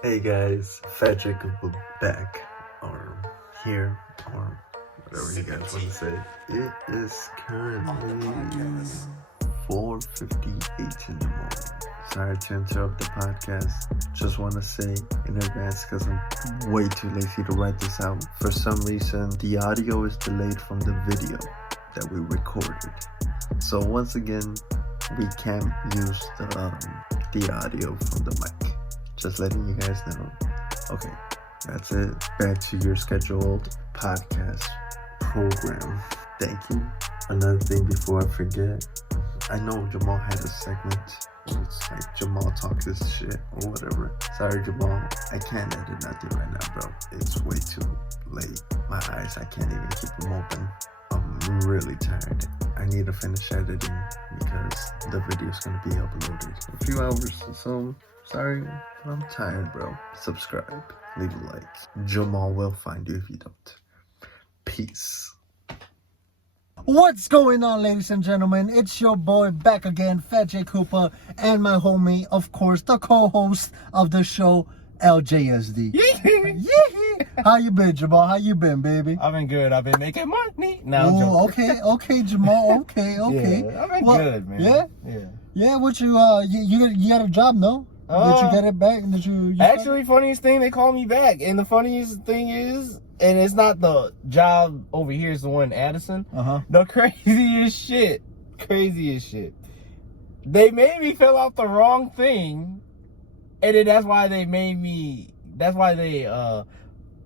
Hey guys, Phat back, or here, or whatever you guys want to say. It is currently 4:58 in the morning. Sorry to interrupt the podcast. Just want to say in advance because I'm way too lazy to write this out. For some reason, the audio is delayed from the video that we recorded. So once again, we can't use the audio from the mic. Just letting you guys know. Okay, that's it. Back to your scheduled podcast program. Thank you. Another thing before I forget, I know Jamal had a segment where it's like Jamal talks his shit or whatever. Sorry, Jamal. I can't edit nothing right now, bro. It's way too late. My eyes, I can't even keep them open. I'm really tired. I need to finish editing because the video's gonna be uploaded in a few hours. So sorry, but I'm tired, bro. Subscribe, leave a like. Jamal will find you if you don't. Peace. What's going on, ladies and gentlemen? It's your boy back again, Phat Koopa, and my homie, of course, the co-host of the show, LJSD. How you been, Jamal? How you been, baby? I've been good. I've been making money. Now, okay, Jamal. Okay. Yeah, I've been good, man. Yeah. What you got a job? No? Did you get it back? Did you actually, funniest thing, they called me back, and the funniest thing is, and it's not the job over here, it's the one in Addison. The craziest shit. They made me fill out the wrong thing, and then that's why they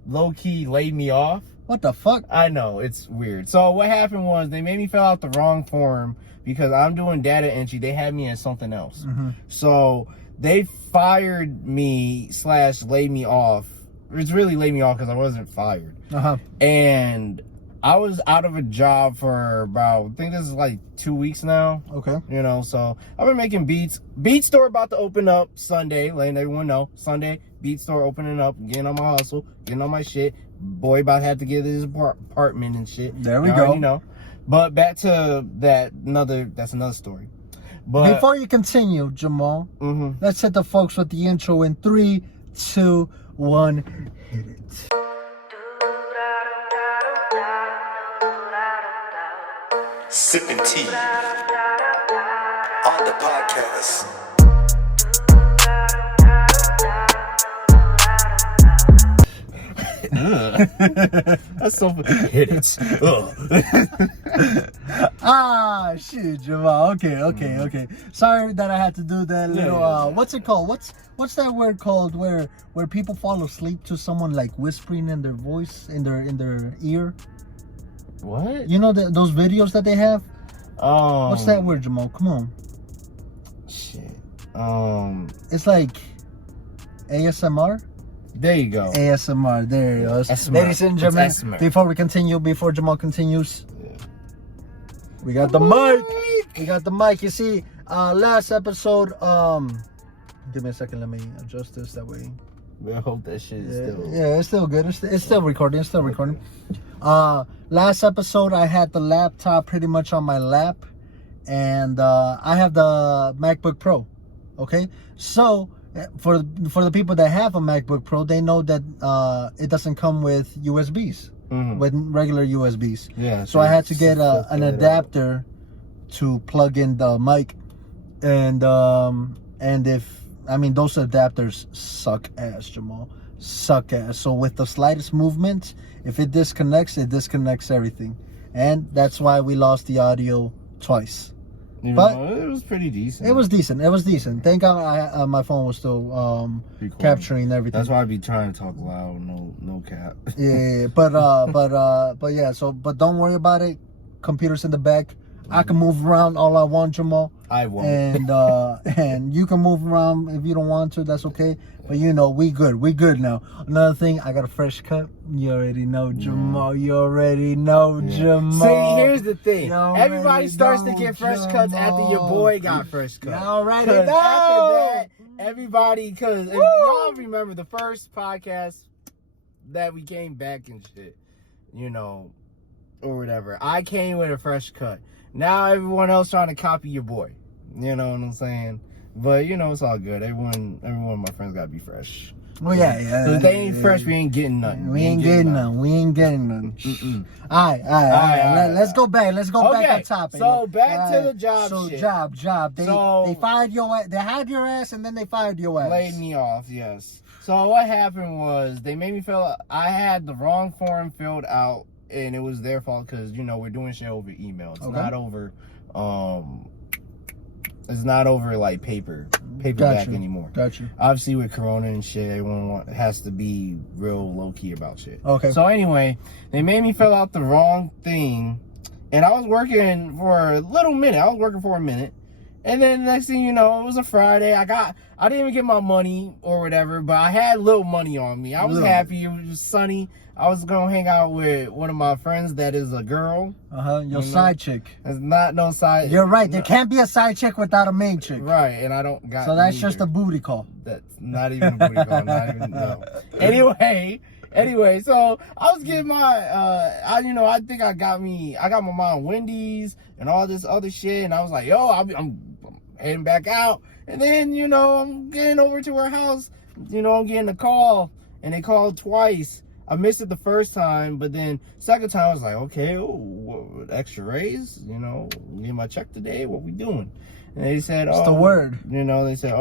low-key laid me off. What the fuck? I know, it's weird. So what happened was they made me fill out the wrong form because I'm doing data entry. They had me in something else. So they fired me / laid me off. It's really laid me off because I wasn't fired. And I was out of a job for about, I think this is like 2 weeks now. Okay. You know, so I've been making beats. Beat store about to open up Sunday, letting everyone know. Sunday, beat store opening up, getting on my hustle, getting on my shit. Boy about to have to get his apartment and shit. There we go. You know. But back to that's another story. But before you continue, Jamal, let's hit the folks with the intro in 3, 2, 1. Hit it. Sipping tea on the podcast. That's so hit it. Shit, Jamal. Okay. Sorry that I had to do that little. What's it called? What's that word called? Where people fall asleep to someone like whispering in their voice in their ear. What? You know those videos that they have? What's that word, Jamal? Come on. Shit. It's like ASMR. There you go. ASMR. There you go. Ladies and gentlemen, before Jamal continues, we got the mic. We got the mic. You see, last episode. Give me a second. Let me adjust this that way. I hope that shit is still. Yeah, it's still good. It's still recording. Last episode, I had the laptop pretty much on my lap, and I have the MacBook Pro. Okay, so for the people that have a MacBook Pro, they know that it doesn't come with USBs, with regular USBs. Yeah. So I had to get an adapter to plug in the mic, and those adapters suck ass, Jamal. Suck ass. So with the slightest movement, if it disconnects everything, and that's why we lost the audio twice. But it was pretty decent. It was decent. Thank God my phone was still capturing everything. That's why I be trying to talk loud, no cap. Yeah. But yeah. So, but don't worry about it. Computer's in the back. I can move around all I want, Jamal. I won't. And you can move around if you don't want to. That's okay. But you know, we good now. Another thing, I got a fresh cut. You already know, Jamal. You already know, Jamal. See, here's the thing. Everybody starts to get fresh cuts after your boy got fresh cuts. You already know. After that, everybody, because if y'all remember the first podcast that we came back and shit, you know, or whatever, I came with a fresh cut. Now everyone else trying to copy your boy. You know what I'm saying? But you know, it's all good. Everyone of my friends gotta be fresh. Well, yeah. So if they ain't fresh, we ain't getting nothing. We ain't getting none. We ain't getting none. All right. Let's go back. Let's go back on topic. So back to the job shit. Job. They fired your ass. They hired your ass, and then they fired your ass. Laid me off, yes. So what happened was they made me feel I had the wrong form filled out, and it was their fault because, you know, we're doing shit over email. It's not over, it's not over like paperback anymore. Gotcha. Obviously with Corona and shit, everyone has to be real low key about shit. Okay. So anyway, they made me fill out the wrong thing, and I was working for a little minute. I was working for a minute, and then next thing you know, it was a Friday. I didn't even get my money or whatever, but I had little money on me. I was happy. It was just sunny. I was gonna hang out with one of my friends that is a girl. Your side chick. It's not no side. You're right. There can't be a side chick without a main chick. Right, and I don't got. So that's just a booty call. That's not even a booty call. Not even no. Anyway, so I was getting my, I think I got my mom Wendy's and all this other shit, and I was like, yo, I'm heading back out, and then I'm getting over to her house, I'm getting a call, and they called twice. I missed it the first time, but then second time I was like, okay, extra raise, get my check today. What we doing? And they said, it's the word. They said,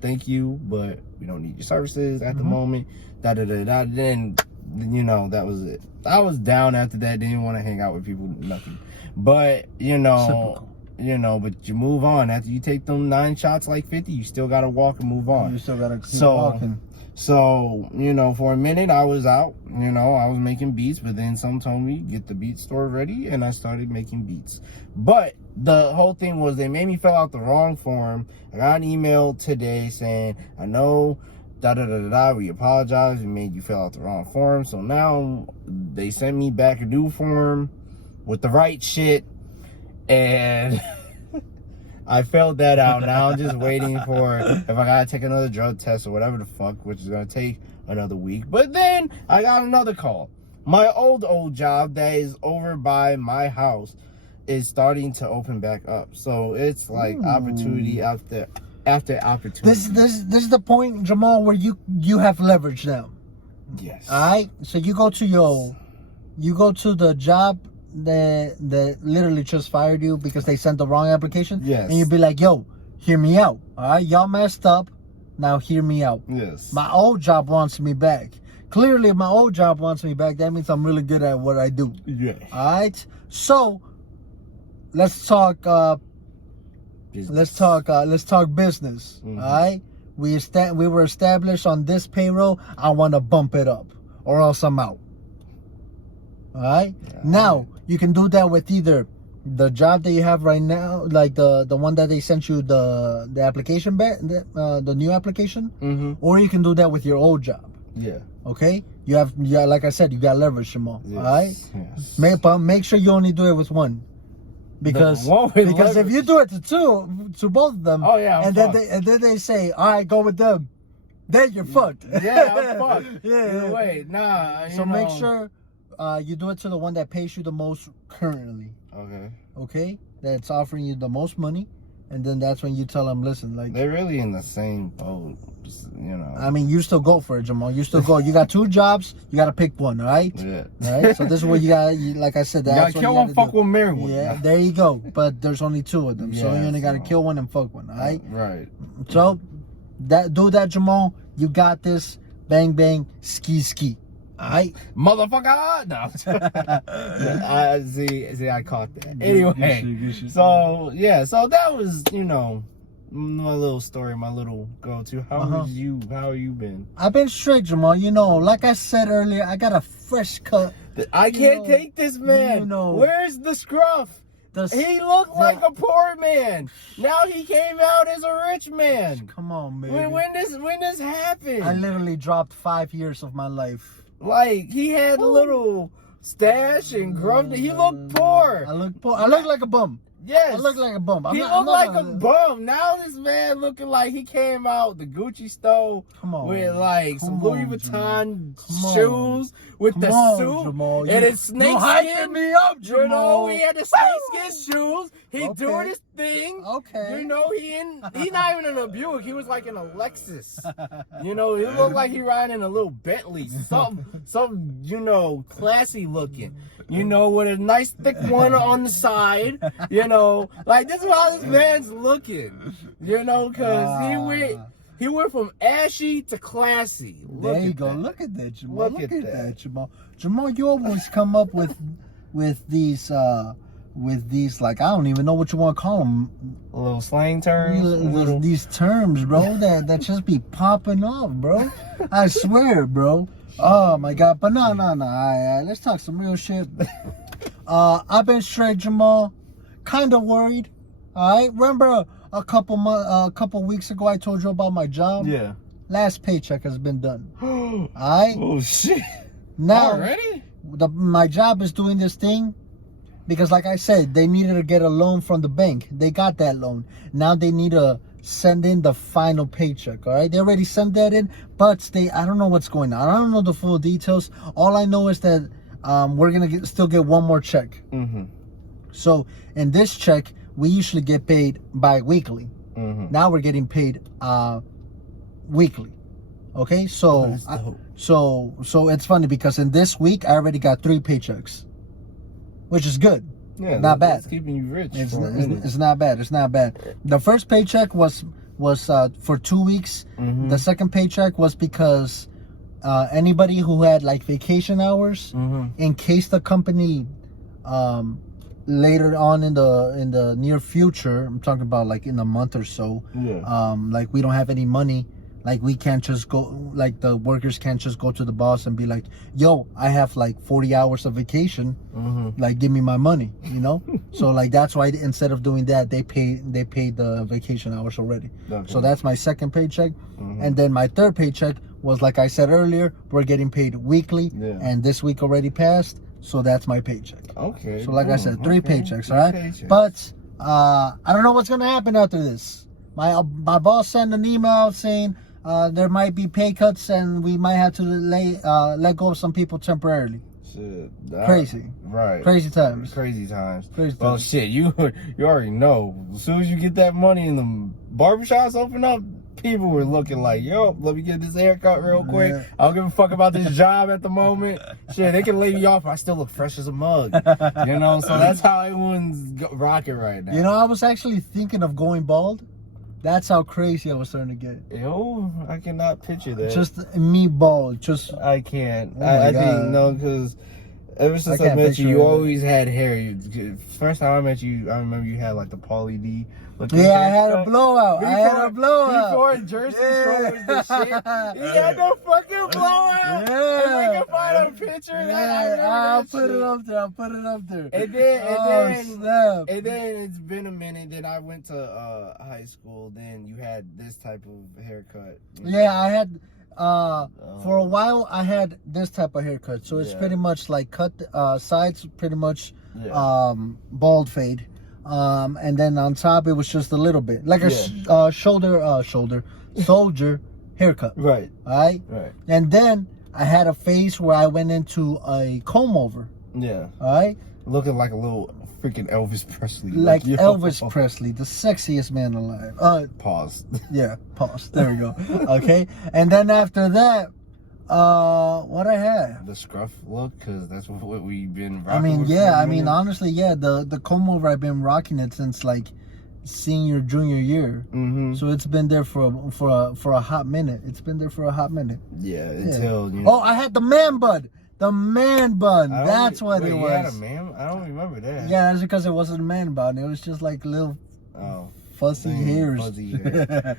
thank you, but we don't need your services at the moment. Then that was it. I was down after that. Didn't want to hang out with people, nothing. But Typical. But you move on after you take them 9 shots like 50. You still gotta walk and move on. You still gotta keep walking. So, for a minute I was out, I was making beats, but then someone told me, get the beat store ready, and I started making beats. But the whole thing was they made me fill out the wrong form. I got an email today saying, I know, we apologize, we made you fill out the wrong form. So now they sent me back a new form with the right shit, and I filled that out. Now I'm just waiting for if I gotta take another drug test or whatever the fuck, which is gonna take another week. But then I got another call. My old job that is over by my house is starting to open back up. So it's like opportunity after opportunity. This is the point, Jamal, where you have leverage now. Yes. All right. So you go to the job that literally just fired you because they sent the wrong application. Yes. And you'd be like, yo, hear me out. All right, y'all messed up. Now hear me out. Yes. My old job wants me back. Clearly, if my old job wants me back, that means I'm really good at what I do. Yeah. All right. So let's talk. Let's talk business. All right. We were established on this payroll. I want to bump it up, or else I'm out. All right. Yeah. Now you can do that with either the job that you have right now, like the one that they sent you the application back, the new application, or you can do that with your old job. Yeah. Okay. You have, like I said, you got leverage, Jamal. Yes. All right. Yes. Make sure you only do it with one, because if you do it to both of them, and then they say, all right, go with them, then you're fucked. Yeah, I'm fucked. Yeah. Wait, nah. So make sure you do it to the one that pays you the most currently. Okay. That's offering you the most money, and then that's when you tell them, listen, like, they're really in the same boat. I mean, you still go for it, Jamal. You still go. You got 2 jobs. You got to pick one, all right? Yeah. All right. So this is what you got. Like I said, that's you got to kill one, fuck one, marry one. Yeah. There you go. But there's only 2 of them, so you only got to kill one and fuck one, all right? Right. So do that, Jamal. You got this. Bang bang. Ski. All right, motherfucker. No. I see. I caught that. Anyway, so that was my little story, my little go-to. How you been? I've been straight, Jamal. Like I said earlier, I got a fresh cut. I can't take this man. Where's the scruff? He looked like a poor man. Now he came out as a rich man. Come on, man. When this happened? I literally dropped 5 years of my life. Like, he had a little stash and grubbed. He looked poor. I look like a bum. Yes. I look like a bum. He looked like a bum. Now this man looking like he came out the Gucci store with like some Louis Vuitton shoes with the suit Jamal. and his snake skin. Me up, Jamal. You know, he had the snake skin shoes. He doing his thing. Okay. You know, he not even in a Buick. He was like in a Lexus. You know, he looked like he riding in a little Bentley. Something, you know, classy looking. You know, with a nice thick one on the side. You know, like this is how this man's looking. You know, because he went from ashy to classy. There you go. Look at that, Jamal. Look at that, Jamal. Jamal, you always come up with these like, I don't even know what you want to call them. Little slang terms. These terms, bro, that just be popping off, bro. I swear, bro. Oh my God. But no. Let's talk some real shit. I've been straight, Jamal. Kind of worried. All right. Remember a couple weeks ago I told you about my job? Yeah. Last paycheck has been done. All right. Oh shit. Now already? My job is doing this thing because, like I said, they needed to get a loan from the bank. They got that loan. Now they need to send in the final paycheck. All right. They already sent that in, but I don't know what's going on. I don't know the full details. All I know is that we're gonna still get one more check. Mm-hmm. So in this check, we usually get paid bi-weekly. Mm-hmm. Now we're getting paid weekly. Okay, so so it's funny because in this week I already got 3 paychecks, which is good. Yeah, not bad. It's keeping you rich. It's not bad. It's not bad. The first paycheck was for 2 weeks. Mm-hmm. The second paycheck was because anybody who had like vacation hours, in case the company later on in the near future, I'm talking about like in a month or so, like we don't have any money, like we can't just go, like the workers can't just go to the boss and be like, yo, I have like 40 hours of vacation, like give me my money, you know. So like that's why instead of doing that, they paid the vacation hours already. Okay. So that's my second paycheck. And then my third paycheck was, like I said earlier, we're getting paid weekly, and this week already passed. So that's my paycheck. Okay. So like I said, 3 paychecks, all right? But I don't know what's gonna happen after this. My boss sent an email saying there might be pay cuts and we might have to let go of some people temporarily. Shit. Crazy. Right. Crazy times. Crazy times. Crazy well, times. shit, you already know. As soon as you get that money and the barbershops open up, people were looking like, yo, let me get this haircut real quick. Yeah. I don't give a fuck about this job at the moment. Shit, they can lay me off. I still look fresh as a mug. You know, so that's how everyone's rocking right now. You know, I was actually thinking of going bald. That's how crazy I was starting to get. Yo, I cannot picture that. Just me bald. Just I can't. Oh I God. didn't know because ever since I met you, you always had hair. First time I met you, I remember you had like the Pauly D. Yeah, I had a blowout. Before Jersey Shores and shit. He had no fucking blowout. Yeah. If we can find a picture, I'll put it up there. And then it's been a minute. Then I went to high school. Then you had this type of haircut. Yeah, I had for a while I had this type of haircut. So it's pretty much like cut sides, pretty much bald fade. And then on top it was just a little bit like a soldier haircut. Right. Right. And then I had a phase where I went into a comb over. Yeah. All right. Looking like a little freaking Elvis Presley. Like Elvis Presley, the sexiest man alive. Pause. Yeah, pause. There we go. Okay. And then after that, what I had? The scruff look, because that's what we've been rocking. I mean, with yeah. I mean, honestly, yeah. The comb over, I've been rocking it since like senior, junior year. So it's been there for a hot minute. It's been there for a hot minute. Yeah. Until you know. Oh, I had the man bun. The man bun. That's what it was. You had a man? I don't remember that. Yeah, that's because it wasn't a man bun. It was just like little fuzzy hairs. Fuzzy hair.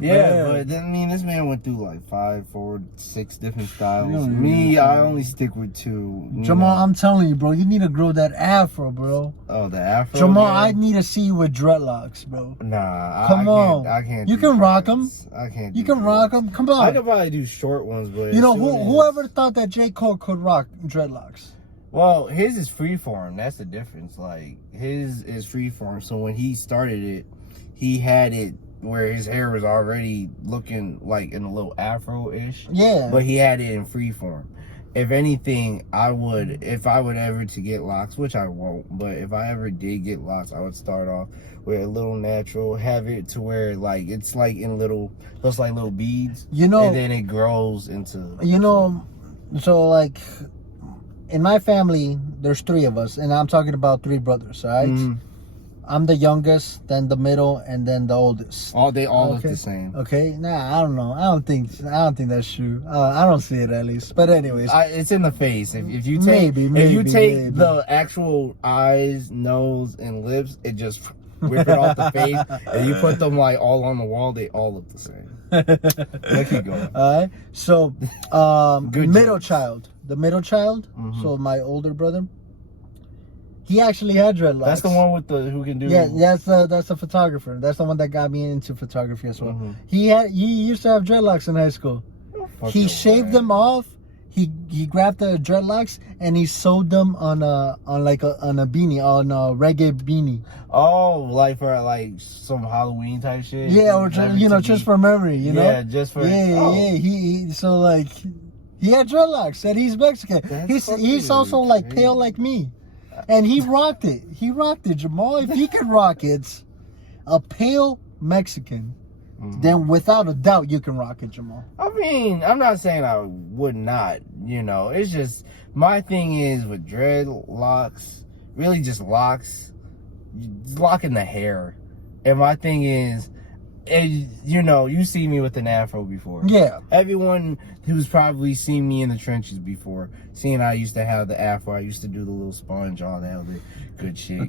But then, I mean, this man went through like 5, 4, 6 different styles. Me, I only stick with 2. Jamal, I'm telling you, bro, you need to grow that afro, bro. Oh, the afro? Jamal, I need to see you with dreadlocks, bro. Nah, come on. I can't. You can rock them. I can't. You can rock them. Come on. I could probably do short ones, but you know whoever thought that J. Cole could rock dreadlocks? Well, his is freeform. That's the difference. Like, his is freeform. So when he started it, he had it where his hair was already looking like in a little afro-ish. Yeah. But he had it in freeform. If anything, if I would ever to get locks, which I won't, but if I ever did get locks, I would start off with a little natural, have it to where like it's like in looks like little beads, and then it grows into. So like in my family, there's 3 of us, and I'm talking about 3 brothers. All right. Mm-hmm. I'm the youngest, then the middle, and then the oldest. They all look the same. Okay, nah, I don't know. I don't think that's true. I don't see it at least. But anyways, it's in the face. If you take the actual eyes, nose, and lips, it just whip it off the face, and you put them like all on the wall, they all look the same. Let's keep going. All right. So, middle child, mm-hmm. So my older brother. He actually had dreadlocks. That's the one with who can do. Yeah, that's a photographer. That's the one that got me into photography as well. Mm-hmm. He used to have dreadlocks in high school. He shaved them off. He grabbed the dreadlocks and he sewed them on a beanie, on a reggae beanie. Oh, like for like some Halloween type shit. Yeah, or just for memory. Yeah, just for. Yeah. He so like he had dreadlocks and he's Mexican. He's also like pale like me. And he rocked it. Jamal. If he can rock it, a pale Mexican, then without a doubt you can rock it, Jamal. I mean, I'm not saying I would not, it's just, my thing is with dreadlocks, really just locking the hair. And my thing is, you see me with an afro before. Yeah. Everyone who's probably seen me in the trenches before, seeing I used to have the afro, I used to do the little sponge, all that other good shit,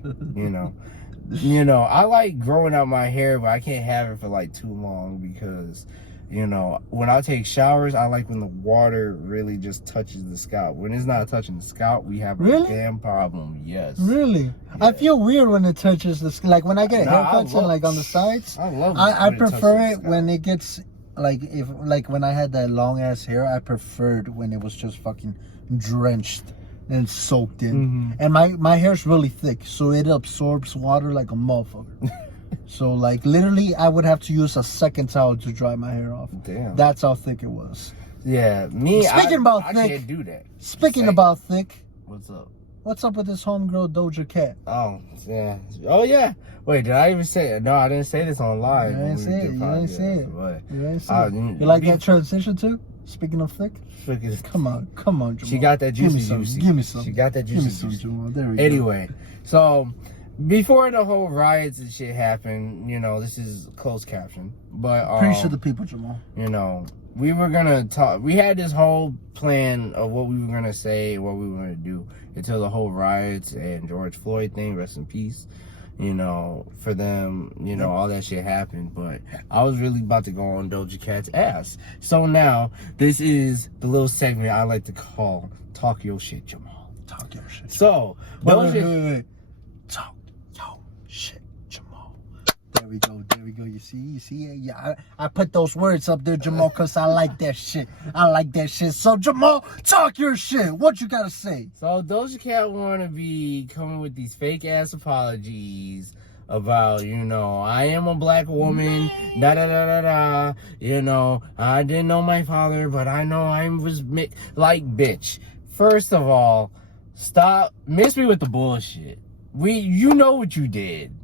I like growing out my hair, but I can't have it for like too long because, when I take showers, I like when the water really just touches the scalp. When it's not touching the scalp, we have a damn problem. Yes. Really? Yeah. I feel weird when it touches the like when I get haircuts and like on the sides. I prefer it when it gets like when I had that long ass hair. I preferred when it was just fucking drenched and soaked in. Mm-hmm. And my hair's really thick, so it absorbs water like a motherfucker. So like literally I would have to use a second towel to dry my hair off. Damn. That's how thick it was. Yeah, I can't do that. Speaking about thick. What's up? What's up with this homegirl Doja Cat? Oh, yeah. Oh, yeah. Wait, did I even say it? No, I didn't say this on live. You didn't say it. You like that transition too? Speaking of thick? Come on, Jamal. She got that juicy. Give me some. She got that juicy. Give me some, Jamal. There we go. Anyway, so before the whole riots and shit happened, this is closed caption, but appreciate the people, Jamal. We were gonna talk. We had this whole plan of what we were gonna say, what we were gonna do until the whole riots and George Floyd thing. Rest in peace. For them, all that shit happened. But I was really about to go on Doja Cat's ass. So now this is the little segment I like to call "Talk Your Shit, Jamal." Talk your shit. So wait. Talk your shit, Jamal. There we go. You see? Yeah, I put those words up there, Jamal, because I like that shit. So, Jamal, talk your shit. What you got to say? So, Doja Cat want to be coming with these fake-ass apologies about, I am a black woman, I didn't know my father, but I know I was, like, bitch. First of all, stop, miss me with the bullshit. You know what you did.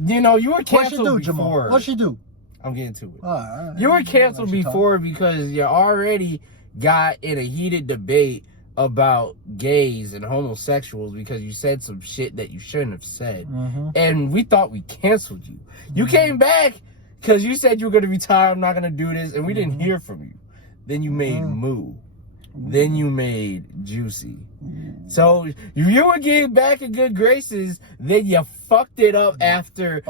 You were canceled before. What she do? I'm getting to it. You were canceled before because you already got in a heated debate about gays and homosexuals because you said some shit that you shouldn't have said. Mm-hmm. And we thought we canceled you. You came back because you said you were going to retire, I'm not going to do this, and we didn't hear from you. Then you made Moo. Then you made Juicy. So you were getting back in good graces, then you fucked it up after.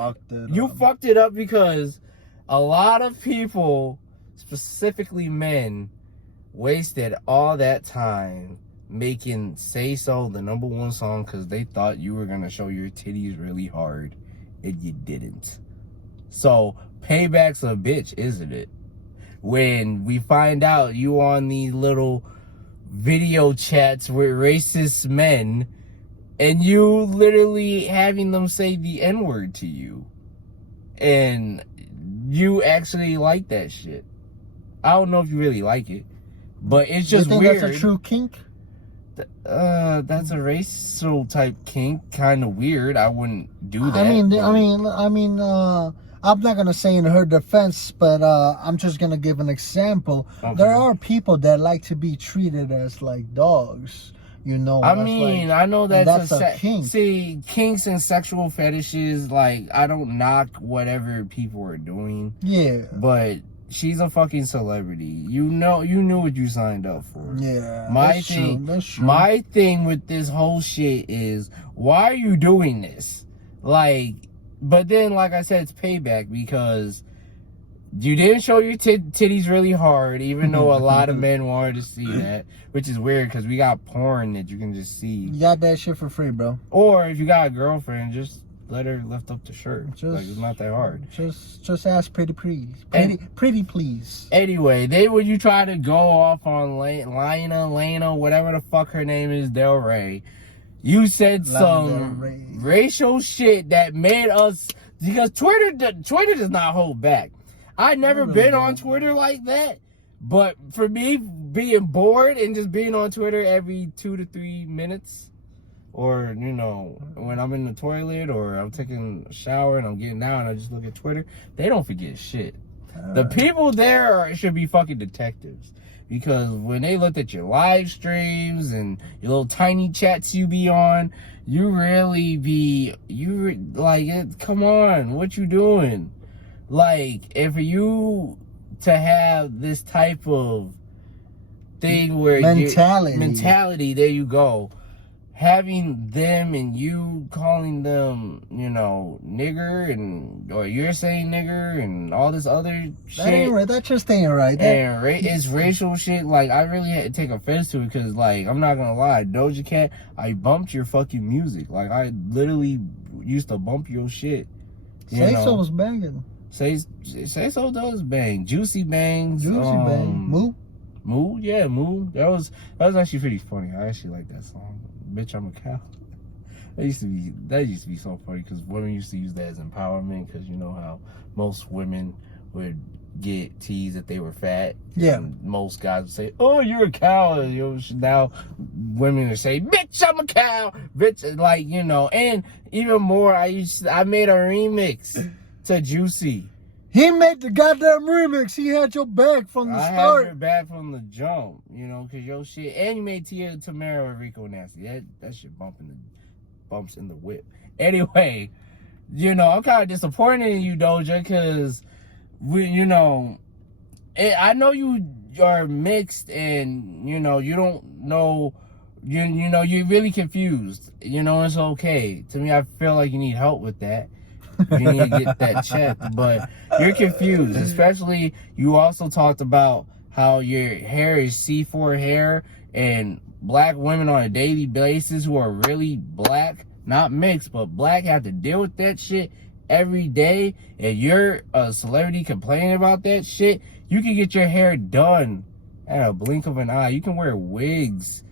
You fucked it up because a lot of people, specifically men, wasted all that time making Say So the #1 song because they thought you were going to show your titties really hard, and you didn't. So payback's a bitch, isn't it? When we find out you on these little video chats with racist men and you literally having them say the N-word to you. And you actually like that shit. I don't know if you really like it, but it's just you think weird. That's a true kink? That's a racial type kink, kind of weird. I wouldn't do that. I'm not gonna say in her defense, but I'm just gonna give an example. Okay. There are people that like to be treated as like dogs. You know, I mean, I know that's a kink. See, kinks and sexual fetishes, like, I don't knock whatever people are doing. Yeah. But she's a fucking celebrity. You knew what you signed up for. Yeah. That's true. My thing with this whole shit is, why are you doing this? Like, but then, like I said, it's payback because you didn't show your titties really hard, even though a lot of men wanted to see that, which is weird because we got porn that you can just see. You got that shit for free, bro. Or if you got a girlfriend, just let her lift up the shirt. Like, it's not that hard. Just ask pretty please. Pretty please. Anyway, when you try to go off on Lena, whatever the fuck her name is, Del Rey, you said some racial shit that made us, because Twitter does not hold back. I've never been on Twitter like that, but for me, being bored and just being on Twitter every 2 to 3 minutes, or, you know, when I'm in the toilet or I'm taking a shower and I'm getting out and I just look at Twitter, they don't forget shit. The people there should be fucking detectives, because when they looked at your live streams and your little tiny chats you be on, you really be, come on, what you doing? Like, if you to have this type of thing where mentality, there you go. Having them and you calling them, you know, nigger, or you're saying nigger and all this other shit. That ain't right. That just ain't right. And it's racial shit. Like, I really had to take offense to it because, like, I'm not gonna lie, Doja Cat, I bumped your fucking music. Like, I literally used to bump your shit. Say So was banging. Say So does bang. Juicy bangs. Bang. Moo, yeah, Moo. That was actually pretty funny. I actually like that song. Bitch, I'm a cow. That used to be so funny because women used to use that as empowerment, because you know how most women would get teased that they were fat. Yeah. And most guys would say, "Oh, you're a cow." You know, now women would say, "Bitch, I'm a cow." Bitch, like, you know. And even more, I made a remix to Juicy. He made the goddamn remix. He had your back from the start. I had your back from the jump, you know, because your shit. And you made Tia Tamara and Rico Nasty. That shit bumps in the whip. Anyway, you know, I'm kind of disappointed in you, Doja, because you know, I know you are mixed, and you know, you don't know. You know, you're really confused. You know, it's okay. To me, I feel like you need help with that. You need to get that checked, but you're confused. Especially, you also talked about how your hair is C4 hair, and black women on a daily basis who are really black, not mixed, but black, have to deal with that shit every day. And you're a celebrity complaining about that shit. You can get your hair done at a blink of an eye. You can wear wigs,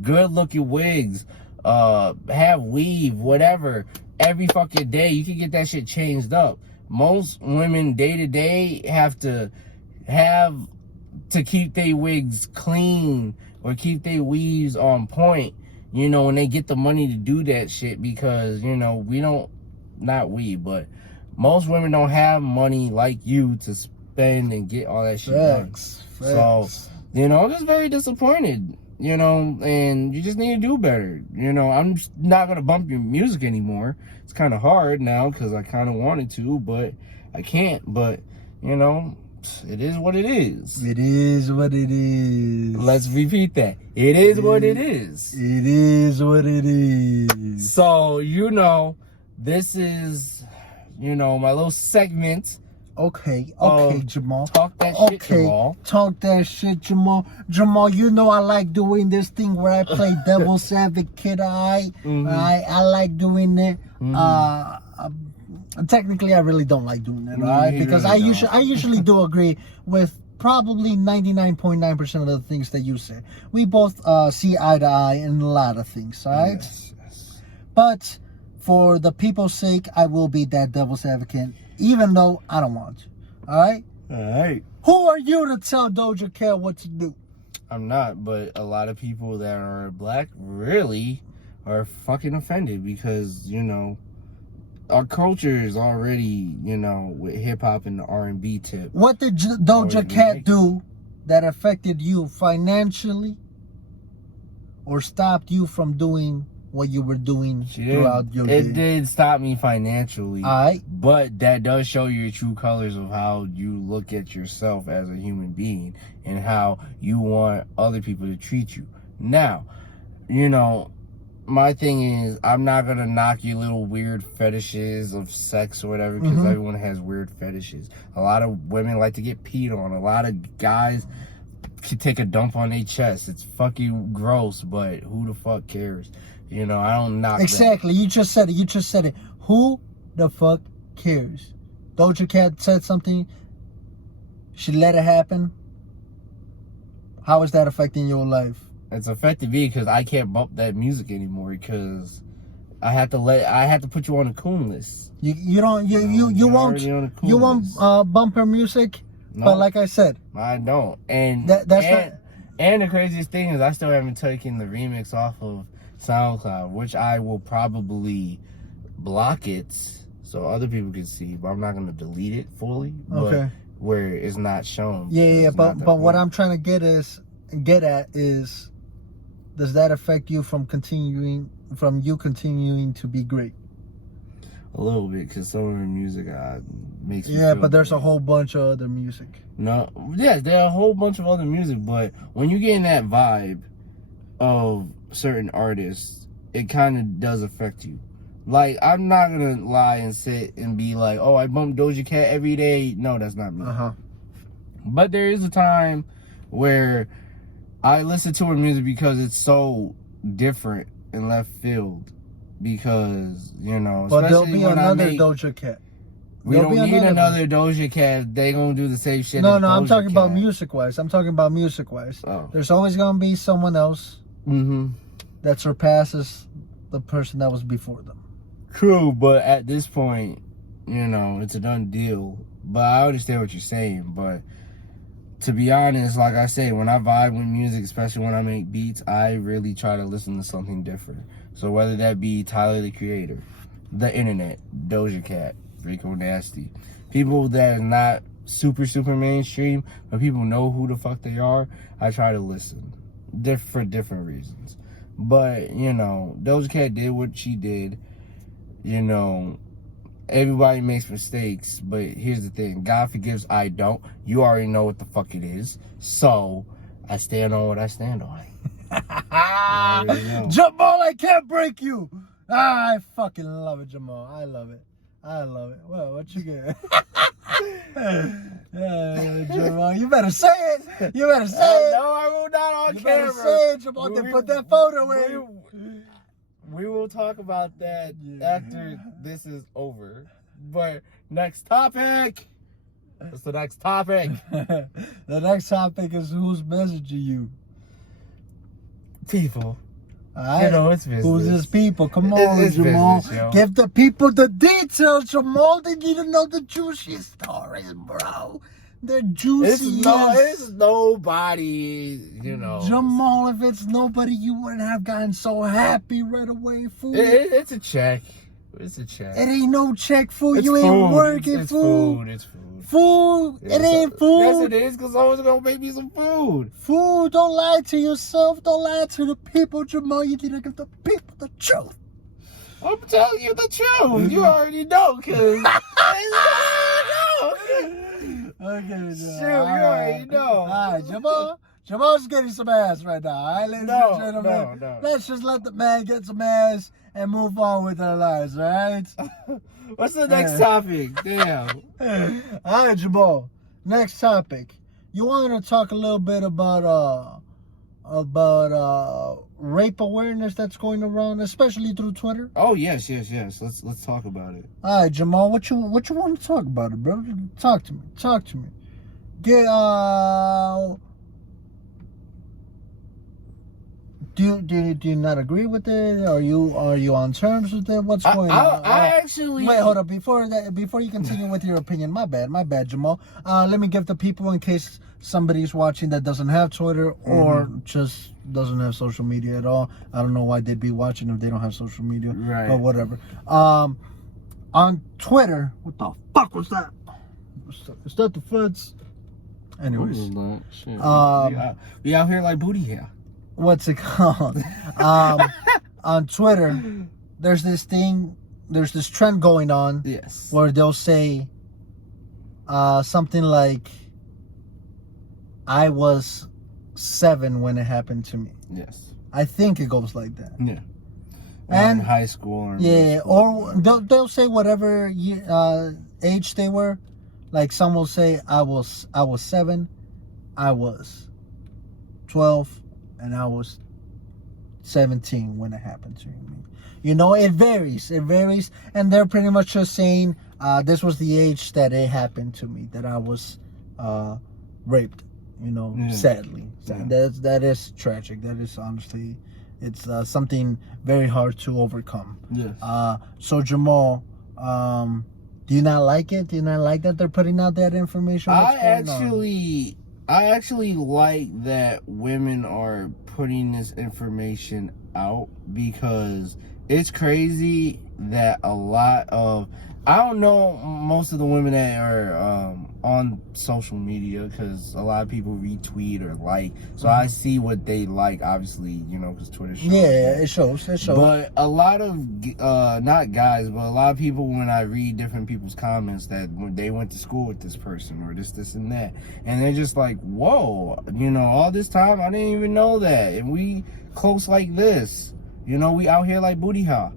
good looking wigs, have weave, whatever. Every fucking day, you can get that shit changed up. Most women day to day have to keep their wigs clean or keep their weaves on point, you know, when they get the money to do that shit, because, you know, but most women don't have money like you to spend and get all that shit done. So, you know, I'm just very disappointed. You know, and you just need to do better. You know, I'm not going to bump your music anymore. It's kind of hard now because I kind of wanted to, but I can't. But, you know, it is what it is. It is what it is. Let's repeat that. It is what it is. It is what it is. So, you know, this is, you know, my little segment. Okay, Jamal. Talk that shit, Jamal. Talk that shit, Jamal. Jamal, you know I like doing this thing where I play devil's advocate. I like doing it. Technically, I really don't like doing that. All right, because I usually do agree with probably 99.9% of the things that you say. We both see eye to eye in a lot of things, all right? Yes. But for the people's sake, I will be that devil's advocate, even though I don't want to, all right? All right. Who are you to tell Doja Cat what to do? I'm not, but a lot of people that are black really are fucking offended because, you know, our culture is already, you know, with hip-hop and the R&B tip. What did Doja Cat do that affected you financially or stopped you from doing what you were doing throughout your day? It did stop me financially. Alright. But that does show your true colors of how you look at yourself as a human being and how you want other people to treat you. Now, you know, my thing is, I'm not going to knock your little weird fetishes of sex or whatever, because everyone has weird fetishes. A lot of women like to get peed on. A lot of guys can take a dump on their chest. It's fucking gross, but who the fuck cares? You know, I don't knock Exactly. that. You just said it. Who the fuck cares? Doja Cat said something. She let it happen. How is that affecting your life? It's affected me because I can't bump that music anymore because I have to put you on a coon list. You won't bump her music. No, But like I said, I don't. And and the craziest thing is I still haven't taken the remix off of SoundCloud, which I will probably block it so other people can see, but I'm not gonna delete it fully. Okay. But where it's not shown. Yeah. But what I'm trying to get at is, does that affect you from continuing to be great? A little bit, because some of her music makes me Yeah, feel but there's good. a whole bunch of other music. No, yes, there are a whole bunch of other music, but when you get in that vibe of certain artists, it kind of does affect you. Like, I'm not gonna lie and sit and be like, oh, I bump Doja Cat every day. No, that's not me. But there is a time where I listen to her music because it's so different in left field. Because, you know, But there'll especially be when another Doja Cat. we don't need another Doja Cat. They gonna do the same shit. No, as I'm Doja talking about Cat. music-wise. Oh. There's always gonna be someone else that surpasses the person that was before them. True, but at this point, you know, it's a done deal. But I understand what you're saying. But to be honest, like I say, when I vibe with music, especially when I make beats, I really try to listen to something different. So whether that be Tyler, the Creator, the internet, Doja Cat, Rico Nasty, people that are not super mainstream, but people know who the fuck they are, I try to listen for different reasons. But, you know, Doja Cat did what she did. You know, everybody makes mistakes, but here's the thing. God forgives, I don't. You already know what the fuck it is. So, I stand on what I stand on. Jamal, I can't break you. I fucking love it, Jamal. I love it. Well, what you get? Jamal, you better say it. No, I will not on You camera. better say it, Jamal. Then put that photo away. We will talk about that after this is over. But next topic. What's the next topic? The next topic is who's messaging you. People. Alright. You know, it's business. Who's this people? Come on, It's Jamal. business, yo. Give the people the details, Jamal. They need to know the juicy stories, bro. They're juicy. It's nobody, you know. Jamal, if it's nobody, you wouldn't have gotten so happy right away, fool. It's a check. It's a check. It ain't no check, fool. It's You ain't food. working, It's fool. food. It's food. Food. It ain't food. Yes, it is, because someone's going to make me some food. Food. Don't lie to yourself. Don't lie to the people, Jamal. You need to give the people the truth. I'm telling you the truth. You already know, because... Okay, Shoot, you already know. All right, Jamal's getting some ass right now. All right, ladies and gentlemen. No. Let's just let the man get some ass and move on with our lives, all right? What's the next topic? Damn. All right, Jamal. Next topic. You wanted to talk a little bit about rape awareness that's going around, especially through Twitter. Oh yes. Let's talk about it. All right, Jamal. What you want to talk about it, bro? Talk to me. Do you not agree with it? Are you on terms with it? What's going on? I actually wait. Hold up. Before you continue with your opinion, my bad, Jamal. Let me give the people, in case somebody's watching that doesn't have Twitter or just doesn't have social media at all. I don't know why they'd be watching if they don't have social media. Right. But whatever. On Twitter, what the fuck was that? Is that the feds? Anyways, we out here like booty hair. What's it called? On Twitter, there's this trend going on. Yes. Where they'll say something like, I was 7 when it happened to me. Yes. I think it goes like that. Yeah. And in high school. Or yeah, school. or they'll say whatever age they were. Like some will say, I was 7, I was 12, and I was 17 when it happened to me. You know, it varies, and they're pretty much just saying, this was the age that it happened to me, that I was raped. You know, sadly, that is tragic. That is honestly, it's something very hard to overcome. Yes. So Jamal, do you not like it? Do you not like that they're putting out that information? I actually like that women are putting this information out, because it's crazy that a lot of, I don't know most of the women that are on social media, because a lot of people retweet or like, so I see what they like, obviously, you know, because Twitter shows. Yeah, it shows. But a lot of, not guys, but a lot of people, when I read different people's comments, that when they went to school with this person or this and that, and they're just like, whoa, you know, all this time I didn't even know that, and we close like this, you know, we out here like booty ha,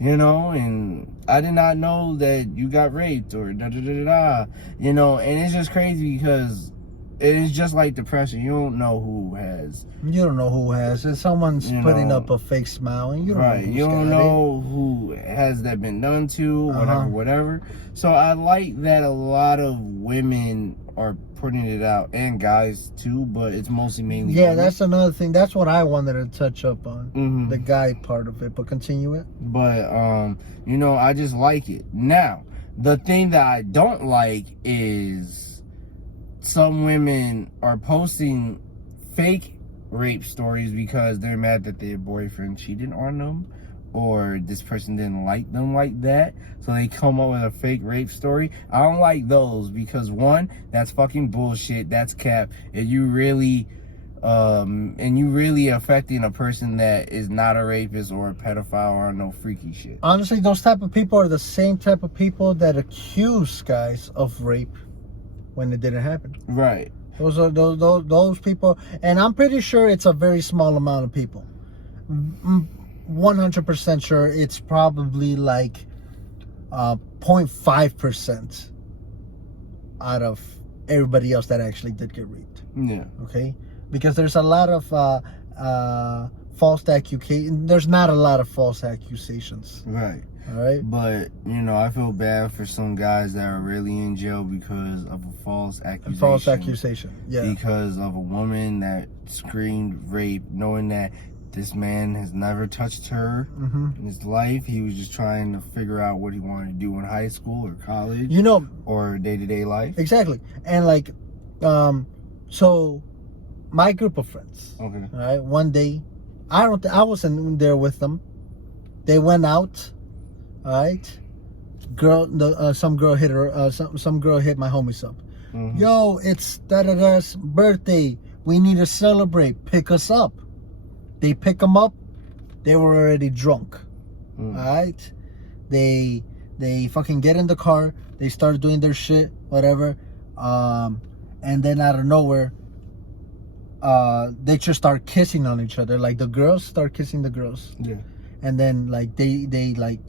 you know, and I did not know that you got raped or you know, and it's just crazy because it's just like depression. You don't know who has. You don't know who has it. Someone's putting up a fake smile, and you don't know who's you don't know who has that been done to, whatever. So I like that a lot of women are putting it out, and guys too, but it's mostly mainly women. That's another thing. That's what I wanted to touch up on, the guy part of it, but continue it. But you know, I just like it. Now, the thing that I don't like is some women are posting fake rape stories because they're mad that their boyfriend cheated on them, or this person didn't like them like that, so they come up with a fake rape story. I don't like those, because one, that's fucking bullshit, that's cap, and you really affecting a person that is not a rapist or a pedophile or no freaky shit. Honestly, those type of people are the same type of people that accuse guys of rape when it didn't happen. Right. Those are those people, and I'm pretty sure it's a very small amount of people. 100% sure it's probably like 0.5% out of everybody else that actually did get raped. Yeah. Okay? Because there's a lot of false accusations. There's not a lot of false accusations. Right. All right. But, you know, I feel bad for some guys that are really in jail because of a false accusation. A false accusation, yeah. Because of a woman that screamed rape, knowing that this man has never touched her in his life. He was just trying to figure out what he wanted to do in high school or college, you know, or day-to-day life. Exactly. And like, so my group of friends, okay, all right, one day, I wasn't there with them. They went out, all right. Some girl hit her. Some girl hit my homies up. Yo, it's da-da-da's birthday. We need to celebrate. Pick us up. They pick them up. They were already drunk. All right. They fucking get in the car. They start doing their shit, whatever. And then out of nowhere, they just start kissing on each other. Like the girls start kissing the girls. Yeah. And then like they like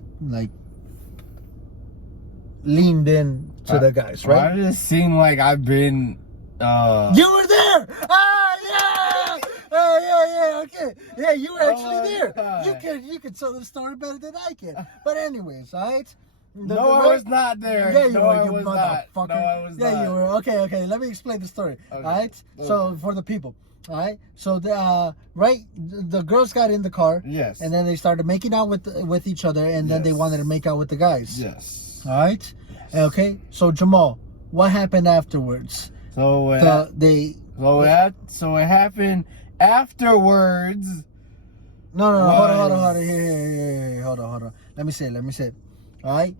leaned in to the guys, right? Why does it seem like I've been you were there! Yeah, okay. Yeah, you were actually there. You can tell the story better than I can. But anyways, all right? No, I was not there. Yeah, you no, were, I you was motherfucker. not. No, I was yeah, not. you were. Okay. Let me explain the story. Okay. All right. So for the people, all right. So the girls got in the car. Yes. And then they started making out with each other, and then they wanted to make out with the guys. Yes. All right. Yes. Okay. So Jamal, what happened afterwards? So it happened afterwards. No. Hold on. Here. Hold on. Let me say it. All right.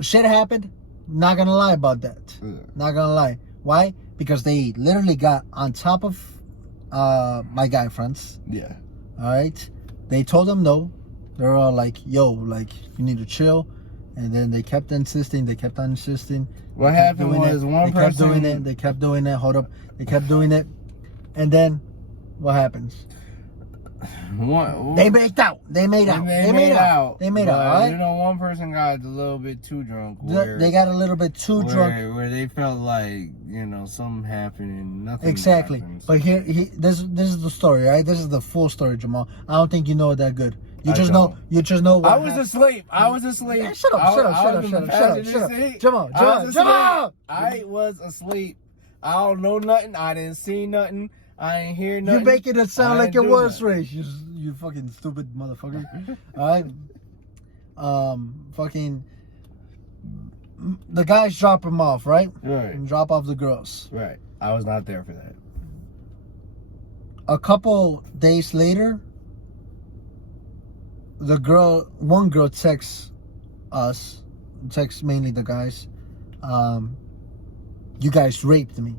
Shit happened. Not gonna lie about that. Not gonna lie. Why? Because they literally got on top of my guy friends. Yeah. All right. They told them no. They're all like, "Yo, like you need to chill." And then they kept insisting. What happened was one person. They kept doing it. Hold up. They kept doing it. And then, what happens? They made out. They made out. Right? You know, one person got a little bit too drunk. They got a little bit too drunk. Where they felt like, something happened and nothing Exactly. happened. But this is the story, right? This is the full story, Jamal. I don't think you know it that good. You just know. What I was asleep. Yeah, shut up. Jamal. I was asleep. I don't know nothing. I didn't see nothing. I ain't hear nothing. You making it sound like your worst race. You fucking stupid motherfucker. All right. Fucking. The guys drop him off, right? Right. And drop off the girls. Right. I was not there for that. A couple days later, one girl texts us, texts mainly the guys, "You guys raped me."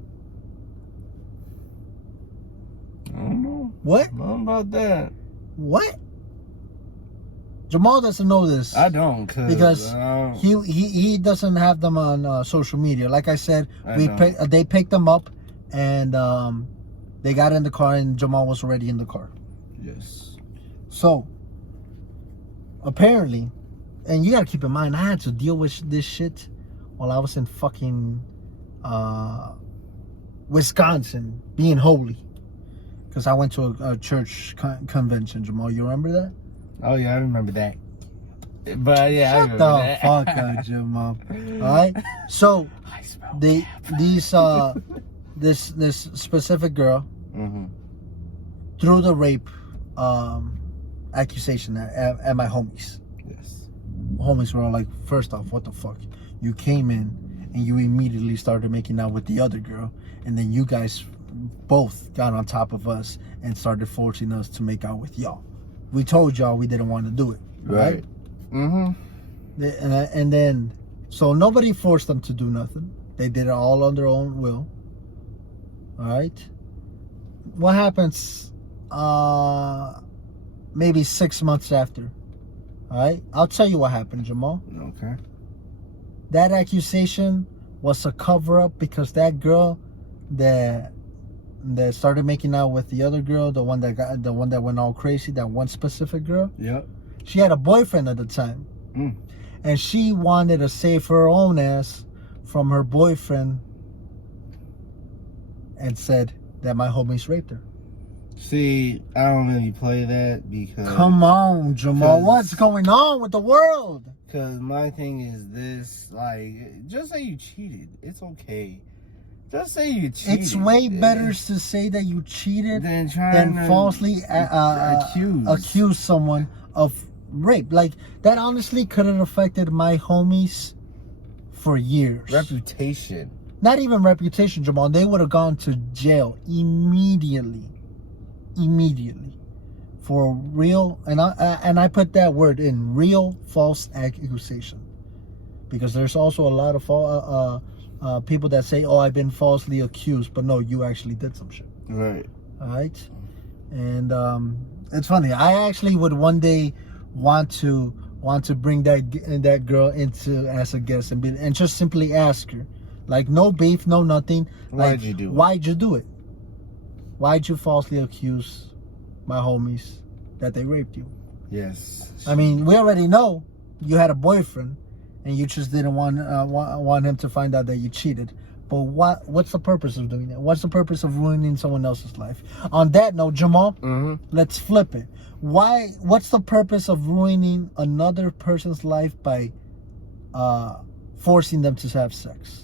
I don't know. What? Nothing about that. What? Jamal doesn't know this. I don't, because he doesn't have them on social media. Like I said, they picked them up, and they got in the car, and Jamal was already in the car. Yes. So apparently, and you gotta keep in mind, I had to deal with this shit while I was in fucking Wisconsin, being holy, because I went to a church convention. Jamal, you remember that? Oh yeah, I remember that. But yeah, I remember that. Shut the fuck up, Jamal. All right. So this specific girl threw the rape accusation at my homies. Yes. Homies were all like, first off, what the fuck? You came in and you immediately started making out with the other girl, and then you guys both got on top of us and started forcing us to make out with y'all. We told y'all we didn't want to do it. Right? And then, so nobody forced them to do nothing. They did it all on their own will. All right? What happens maybe 6 months after? All right? I'll tell you what happened, Jamal. Okay. That accusation was a cover-up because that girl that started making out with the other girl, the one that went all crazy, that one specific girl. Yep. She had a boyfriend at the time. And she wanted to save her own ass from her boyfriend and said that my homies raped her. See, I don't really play that because... Come on, Jamal. What's going on with the world? Because my thing is this, like, just say you cheated. It's okay. Just say you cheated. It's way better to say that you cheated than falsely accuse someone of rape. Like, that honestly could have affected my homies for years. Reputation. Not even reputation, Jamal. They would have gone to jail immediately for real, and I put that word in, real false accusation, because there's also a lot of people that say, "Oh, I've been falsely accused," but no, you actually did some shit. Right. All right. And it's funny. I actually would one day want to bring that girl into as a guest and just simply ask her, like, no beef, no nothing. Why'd you do it? Why'd you do it? Why'd you falsely accuse my homies that they raped you? Yes. I mean, we already know you had a boyfriend and you just didn't want him to find out that you cheated. But what's the purpose of doing that? What's the purpose of ruining someone else's life? On that note, Jamal, let's flip it. What's the purpose of ruining another person's life by forcing them to have sex?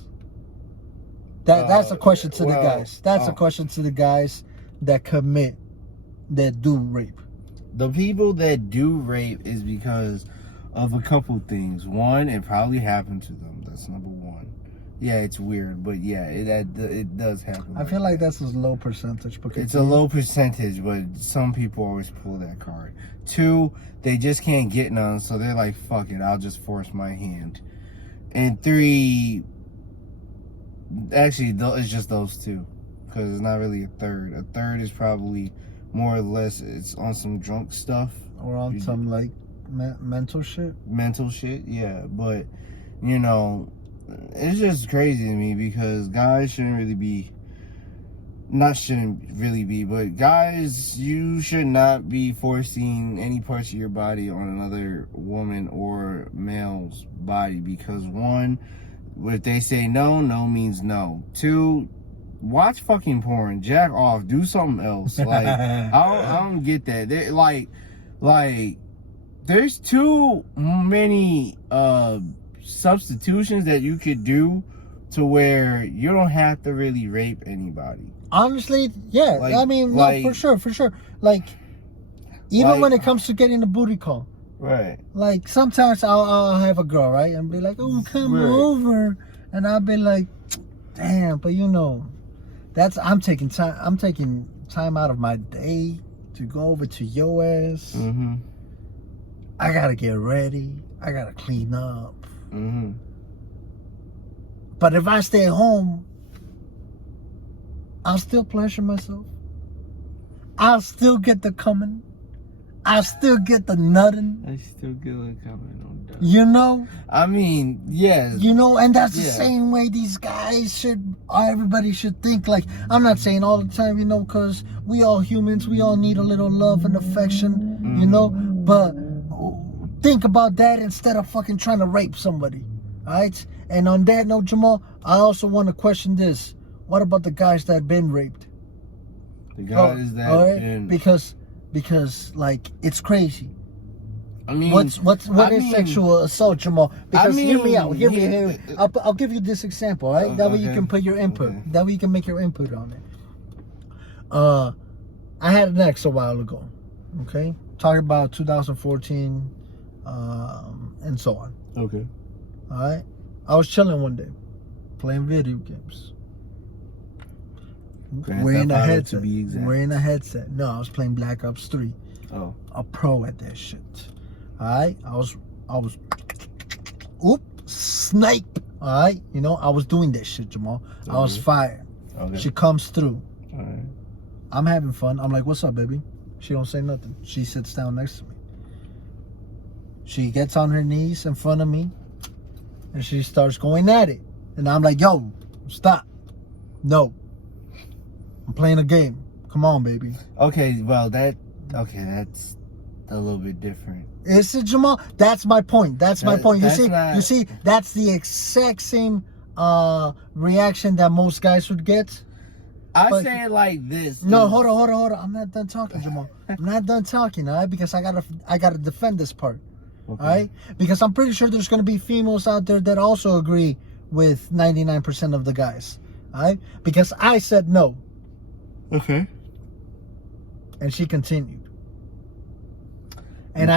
That's a question to the guys. That's a question to the guys that do rape. The people that do rape is because of a couple things. One, it probably happened to them. That's number one. Yeah, it's weird, but yeah, it does happen. I feel like that's a low percentage. It's a low percentage, but some people always pull that card. Two, they just can't get none, so they're like, fuck it, I'll just force my hand. And three, actually, it's just those two, because it's not really a third. A third is probably more or less it's on some drunk stuff. Or on some, like, mental shit. Mental shit, yeah. But, you know, it's just crazy to me because guys shouldn't really be, but guys, you should not be forcing any parts of your body on another woman or male's body because one, if they say no, no means no. Two, watch fucking porn, jack off, do something else. Like, I don't get that. Like, there's too many substitutions that you could do to where you don't have to really rape anybody. Honestly, yeah. Like, I mean, no, for sure. Like, even when it comes to getting a booty call. Right. Like, sometimes I'll have a girl, right? And be like, oh, come over. And I'll be like, damn, but you know, I'm taking time out of my day to go over to your ass. Mm-hmm. I gotta get ready. I gotta clean up. Mm-hmm. But if I stay home, I'll still pleasure myself. I'll still get the coming. I'll still get the nutting. I still get the coming on that. You know? I mean, yes. You know, and that's the same way these guys everybody should think. Like, I'm not saying all the time, you know, because we all humans, we all need a little love and affection, you know? But think about that instead of fucking trying to rape somebody, all right? And on that note, Jamal, I also want to question this. What about the guys that have been raped? The guys that have been... Because like, it's crazy. I mean, what is sexual assault, Jamal? Because hear me out. Hear me. I'll give you this example, all right? That way you can put your input. Okay. That way you can make your input on it. I had an ex a while ago. Okay, talking about 2014, and so on. Okay. All right. I was chilling one day, playing video games. Wearing a headset. Wearing a headset. No, I was playing Black Ops 3. Oh. A pro at that shit. Alright? I was snipe. Alright? You know, I was doing that shit, Jamal. Okay. I was fired. Okay. She comes through. Alright. I'm having fun. I'm like, what's up, baby? She don't say nothing. She sits down next to me. She gets on her knees in front of me and she starts going at it. And I'm like, yo, stop. No. I'm playing a game. Come on, baby. Okay, well, that's a little bit different. Is it, Jamal? That's my point. That's my point. You see, that's the exact same reaction that most guys would get. I say it like this. No, hold on. I'm not done talking, Jamal. I'm not done talking, all right? Because I gotta defend this part. Okay. All right? Because I'm pretty sure there's gonna be females out there that also agree with 99% of the guys. All right? Because I said no. Okay. And she continued. And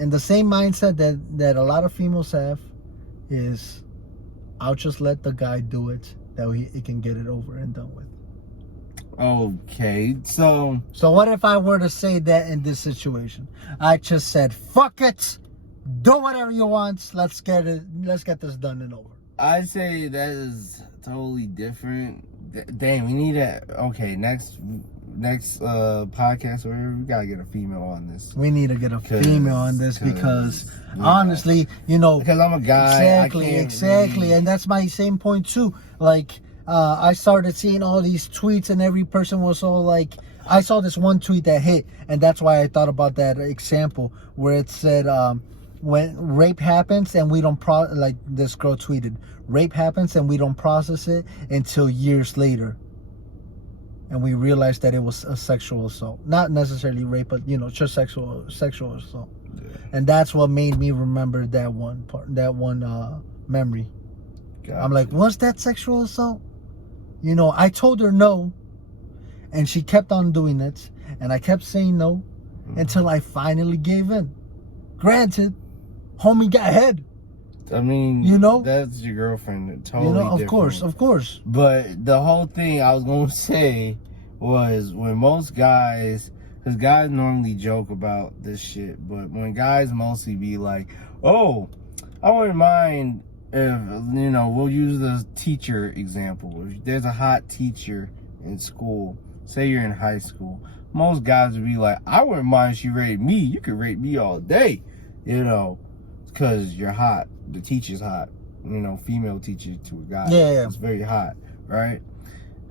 and the same mindset that a lot of females have is, I'll just let the guy do it, that way he can get it over and done with. Okay, so what if I were to say that in this situation? I just said, fuck it, do whatever you want, let's get this done and over. I say that is totally different. Dang, we need next podcast, we gotta get a female on this. We need to get a female on this because honestly, you know, because I'm a guy. Exactly, and that's my same point too. Like, I started seeing all these tweets, and every person was all like, I saw this one tweet that hit, and that's why I thought about that example where it said, when rape happens and we don't like this girl tweeted, rape happens and we don't process it until years later, and we realize that it was a sexual assault, not necessarily rape, but just sexual assault. Yeah. And that's what made me remember that one memory. Gotcha. I'm like, was that sexual assault? I told her no, and she kept on doing it, and I kept saying no until I finally gave in. Granted, homie got head. I mean, that's your girlfriend. Totally of different. Of course. But the whole thing I was going to say was when most guys, because guys normally joke about this shit, but when guys mostly be like, oh, I wouldn't mind if, we'll use the teacher example. If there's a hot teacher in school, say you're in high school, most guys would be like, I wouldn't mind if she raped me. You could rape me all day, because you're hot. The teacher's hot. Female teacher to a guy. Yeah. It's very hot, right?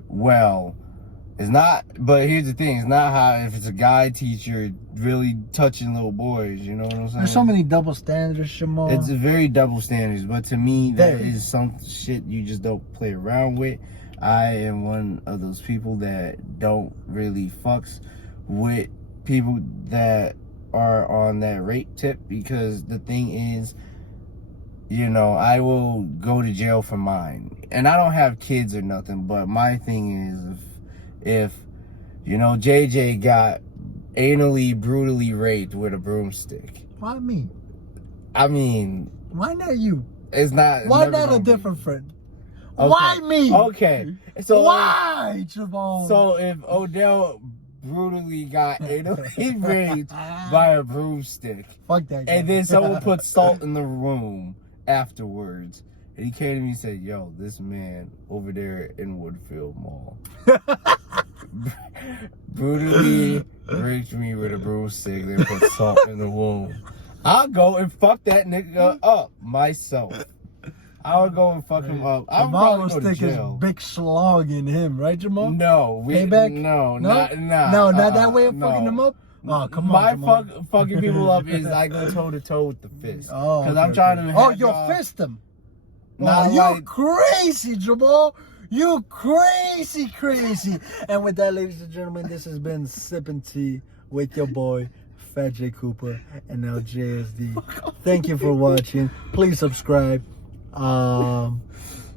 Well, it's not, but here's the thing. It's not hot if it's a guy teacher really touching little boys, you know what I'm saying? There's so many double standards, Jamal. It's very double standards, but to me, that is some shit you just don't play around with. I am one of those people that don't really fucks with people that are on that rape tip, because the thing is, I will go to jail for mine. And I don't have kids or nothing, but my thing is, if JJ got anally, brutally raped with a broomstick. Why me? I mean, why not you? It's not. Why not a different friend? Okay. Why me? Okay. So why, Javon? So if Odell brutally got anally raped by a broomstick, fuck that guy. And then someone put salt in the room afterwards, and he came to me and said, yo, this man over there in Woodfield Mall brutally raped me with a broomstick, then put salt in the womb. I'll go and fuck that nigga up myself. I would go and fuck him up. I'm probably go to jail. His big slog in him, right, Jamal? No, payback. No, not that way of fucking him up. Oh, come on. My fucking people up is I go toe to toe with the fist. Oh, because I'm trying to. Oh, you'll fist him. Oh, you're crazy, Jamal. You crazy. And with that, ladies and gentlemen, this has been Sippin' Tea with your boy Phat J Koopa and LJSD. Thank you for watching. Please subscribe.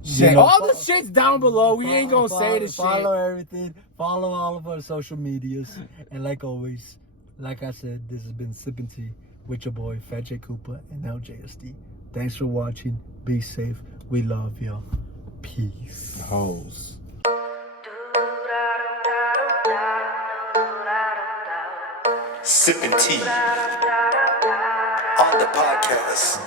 Shit, all the shit's down below. We ain't gonna say the shit. Follow everything. Follow all of our social medias. And like always, like I said, this has been Sippin' Tea with your boy Phat J Koopa and LJSD. Thanks for watching. Be safe. We love y'all. Peace. Hoes. Sippin' Tea on the podcast.